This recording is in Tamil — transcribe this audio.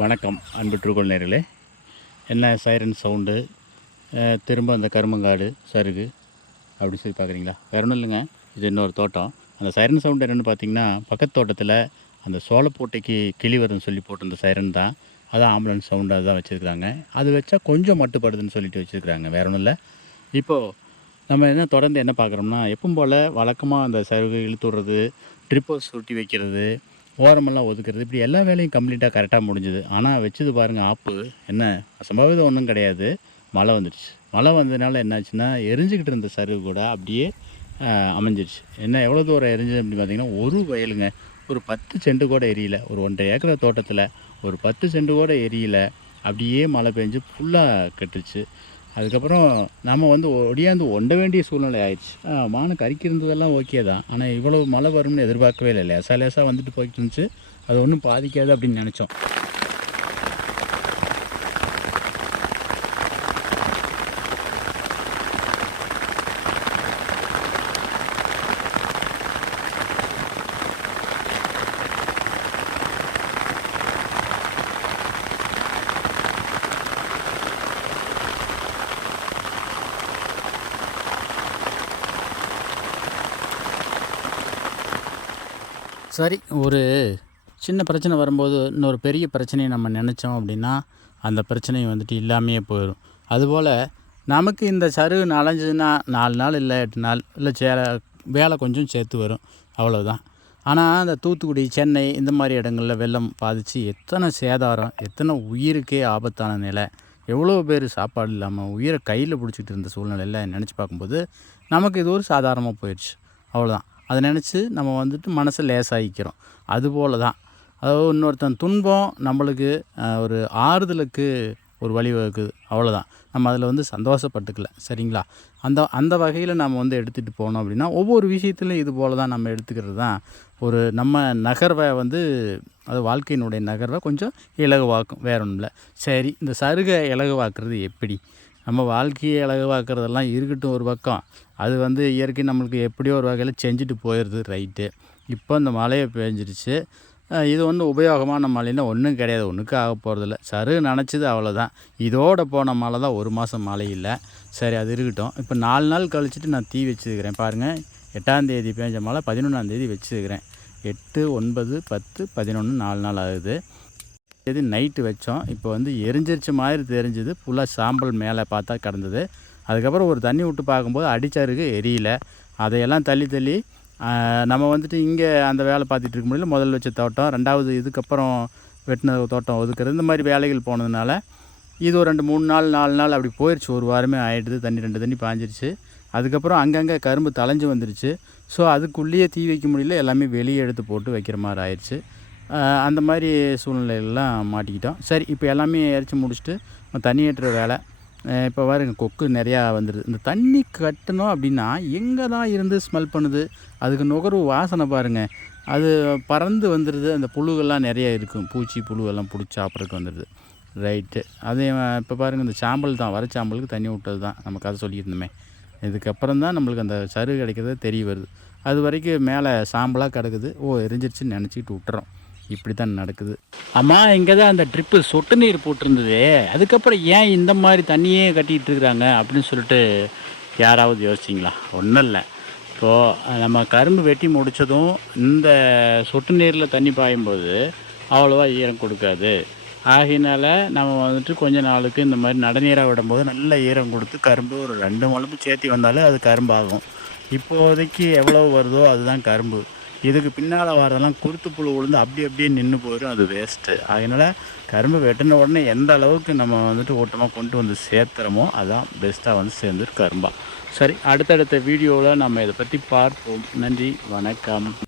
வணக்கம் அன்பு ட்ரூகோல் நேர்களே. என்ன சைரன் சவுண்டு? திரும்ப அந்த கருமங்காடு சருகு அப்படி சொல்லி பார்க்குறீங்களா? வேற ஒன்றும் இல்லைங்க இது இன்னொரு தோட்டம். அந்த சைரன் சவுண்டு என்னென்னு பார்த்தீங்கன்னா பக்கத்து தோட்டத்தில் அந்த சோளப்போட்டைக்கு கிளி வருதுன்னு சொல்லி போட்டிருந்த சைரன் தான். அதான் ஆம்புலன்ஸ் சவுண்டு அதுதான் வச்சுருக்காங்க அது வச்சா கொஞ்சம் மட்டுப்படுதுன்னு சொல்லிட்டு வச்சுருக்காங்க வேற ஒன்றும் இல்லை. இப்போது நம்ம என்ன தொடர்ந்து என்ன பார்க்குறோம்னா எப்பவும் போல் வழக்கமாக அந்த சருகு இழுத்து ட்ரிப்போஸ் சுருட்டி வைக்கிறது ஓரமெல்லாம் ஒதுக்குறது. இப்படி எல்லா வேலையும் கம்ப்ளீட்டாக கரெக்டாக முடிஞ்சுது. ஆனால் வச்சது பாருங்கள் ஆப்பு. என்ன? அசம்பாவிதம் ஒன்றும் கிடையாது. மழை வந்துடுச்சு மழை வந்ததுனால என்னாச்சுன்னா எரிஞ்சுக்கிட்டு இருந்த சருகு கூட அப்படியே அமைஞ்சிருச்சு. என்ன எவ்வளோ தூரம் எரிஞ்சது அப்படின்னு பார்த்தீங்கன்னா ஒரு வயலுங்க. ஒரு பத்து செண்டு கூட எரியல. ஒரு ஒன்றரை ஏக்கர் தோட்டத்தில் ஒரு பத்து செண்டு கூட எரியல. அப்படியே மழை பெஞ்சு ஃபுல்லாக கெட்டுருச்சு. அதுக்கப்புறம் நம்ம வந்து ஒடியாந்து ஒண்ட வேண்டிய சூழ்நிலை ஆயிடுச்சு. ஆ, மானு இருந்ததெல்லாம் ஓகே தான். ஆனால் இவ்வளோ மழை வரும்னு எதிர்பார்க்கவே இல்லை லேசாக லேசாக வந்துட்டு போயிட்டு இருந்துச்சு. அது ஒன்றும் பாதிக்காது அப்படின்னு நினச்சோம். சரி ஒரு சின்ன பிரச்சனை வரும்போது இன்னொரு பெரிய பிரச்சனையை நம்ம நினச்சோம் அப்படின்னா அந்த பிரச்சனையும் வந்துட்டு இல்லாமையே போயிடும் அதுபோல் நமக்கு இந்த சருகு நனைஞ்சதுன்னா நாலு நாள் இல்லை எட்டு நாள் இல்லை சே வேலை கொஞ்சம் சேர்த்து வரும் அவ்வளோதான் ஆனால் அந்த தூத்துக்குடி சென்னை இந்த மாதிரி இடங்களில் வெள்ளம் பாதித்து எத்தனை சேதாரம் எத்தனை உயிருக்கே ஆபத்தான நிலை. எவ்வளோ பேர் சாப்பாடு இல்லாமல் உயிரை கையில் பிடிச்சிட்டு இருந்த சூழ்நிலையில் நினச்சி பார்க்கும்போது நமக்கு இது ஒரு சாதாரணமாக போயிடுச்சு. அவ்வளோதான் அதை நினச்சி நம்ம வந்துட்டு மனசை லேசாகிக்கிறோம் அதுபோல தான் அதாவது இன்னொருத்தன் துன்பம் நம்மளுக்கு ஒரு ஆறுதலுக்கு ஒரு வழிவகுக்குது அவ்வளோதான் நம்ம அதில் வந்து சந்தோஷப்பட்டுக்கல. சரிங்களா? அந்த அந்த வகையில் நம்ம வந்து எடுத்துகிட்டு போனோம் அப்படின்னா ஒவ்வொரு விஷயத்துலையும் இது போல தான் நம்ம எடுத்துக்கிறது தான் ஒரு நம்ம நகர்வை வந்து அது வாழ்க்கையினுடைய நகர்வை கொஞ்சம் இலகுவாக்கும். வேற ஒன்றும் இல்லை சரி இந்த சருகை இலகுவாக்குறது எப்படி? நம்ம வாழ்க்கையை இலகுவாக்குறதெல்லாம் இருக்கட்டும் ஒரு பக்கம். அது வந்து இயற்கை நம்மளுக்கு எப்படியோ ஒரு வகையில் செஞ்சுட்டு போயிடுது ரைட்டு இப்போ இந்த மழையை பெஞ்சிருச்சு. இது வந்து உபயோகமான மழைன்னா ஒன்றும் கிடையாது ஒன்றுக்கும் ஆக போகிறதில்ல சரு நினச்சது அவ்வளோதான் இதோடு போன மழை தான் ஒரு மாதம் மழை இல்லை. சரி அது இருக்கட்டும். இப்போ நாலு நாள் கழிச்சிட்டு நான் தீ வச்சுருக்கிறேன். பாருங்கள் எட்டாந்தேதி பேஞ்ச மழை பதினொன்றாந்தேதி வச்சுருக்கிறேன். எட்டு ஒன்பது பத்து பதினொன்று நாலு நாள் ஆகுது. இது நைட்டு வச்சோம். இப்போ வந்து எரிஞ்சிருச்ச மாதிரி தெரிஞ்சுது. ஃபுல்லாக சாம்பல் மேலே பார்த்தா கிடந்தது. அதுக்கப்புறம் ஒரு தண்ணி விட்டு பார்க்கும்போது அடிச்சாருக்கு எரியல. அதையெல்லாம் தள்ளி தள்ளி நம்ம வந்துட்டு இங்கே அந்த வேலை பார்த்துட்டு இருக்க முடியல. முதல்ல வச்ச தோட்டம் ரெண்டாவது இதுக்கப்புறம் வெட்டின தோட்டம் ஒதுக்குறது. இந்த மாதிரி வேலைகள் போனதுனால இது ஒரு ரெண்டு மூணு நாள் நாலு நாள் அப்படி போயிடுச்சு ஒரு வாரமே ஆயிடுது. தண்ணி ரெண்டு தண்ணி பாஞ்சிருச்சு. அதுக்கப்புறம் அங்கங்கே கரும்பு தலைஞ்சு வந்துருச்சு. ஸோ அதுக்குள்ளேயே தீ வைக்க முடியல. எல்லாமே வெளியே எடுத்து போட்டு வைக்கிற மாதிரி ஆயிடுச்சு. அந்த மாதிரி சூழ்நிலையெல்லாம் மாட்டிக்கிட்டோம். சரி இப்போ எல்லாமே இறச்சி முடிச்சுட்டு தண்ணி ஏற்றுற வேலை. இப்போ பாருங்க கொக்கு நிறையா வந்துடுது இந்த தண்ணி கட்டணும் அப்படின்னா எங்கே தான் இருந்து ஸ்மெல் பண்ணுது? அதுக்கு நுகர்வு வாசனை பாருங்கள் அது பறந்து வந்துடுது அந்த புழுகெல்லாம் நிறையா இருக்கும். பூச்சி புழுவெல்லாம் பிடிச்சி சாப்பிட்றதுக்கு வந்துடுது ரைட்டு. அதே இப்போ பாருங்கள் இந்த சாம்பல் தான். வர சாம்பலுக்கு தண்ணி விட்டது தான். நம்ம கதை சொல்லியிருந்தோமே. இதுக்கப்புறம் தான் நம்மளுக்கு அந்த சரு கிடைக்கிறது தெரிய வருது. அது வரைக்கும் மேலே சாம்பலாக கிடக்குது. ஓ எரிஞ்சிருச்சுன்னு நினச்சிக்கிட்டு விட்டுறோம். இப்படி தான் நடக்குது. அம்மா இங்கே தான் அந்த ட்ரிப்பு சொட்டு நீர் போட்டிருந்தது. அதுக்கப்புறம் ஏன் இந்த மாதிரி தண்ணியே கட்டிகிட்டு இருக்கிறாங்க அப்படின்னு சொல்லிட்டு யாராவது யோசிச்சிங்களா? ஒன்றும் இல்லை. இப்போது நம்ம கரும்பு வெட்டி முடித்ததும் இந்த சொட்டு நீரில் தண்ணி பாயும்போது அவ்வளோவா ஈரம் கொடுக்காது. ஆகையினால நம்ம வந்துட்டு கொஞ்ச நாளுக்கு இந்த மாதிரி நடநீராக விடும்போது நல்ல ஈரம் கொடுத்து கரும்பு ஒரு ரெண்டு முளப்பு சேர்த்தி வந்தாலும் அது கரும்பாகும். இப்போதைக்கு எவ்வளோ வருதோ அதுதான் கரும்பு. இதுக்கு பின்னால் வரதெல்லாம் குருத்து புழு விழுந்து அப்படி அப்படியே நின்று போயிடும் அது வேஸ்ட்டு அதனால் கரும்பு வெட்டின உடனே எந்த அளவுக்கு நம்ம வந்துட்டு ஓட்டமாக கொண்டு வந்து சேர்த்துறோமோ அதுதான் பெஸ்ட்டாக வந்து சேர்ந்துட்டு கரும்பா. சரி அடுத்தடுத்த வீடியோவில் நம்ம இதை பற்றி பார்ப்போம். நன்றி வணக்கம்.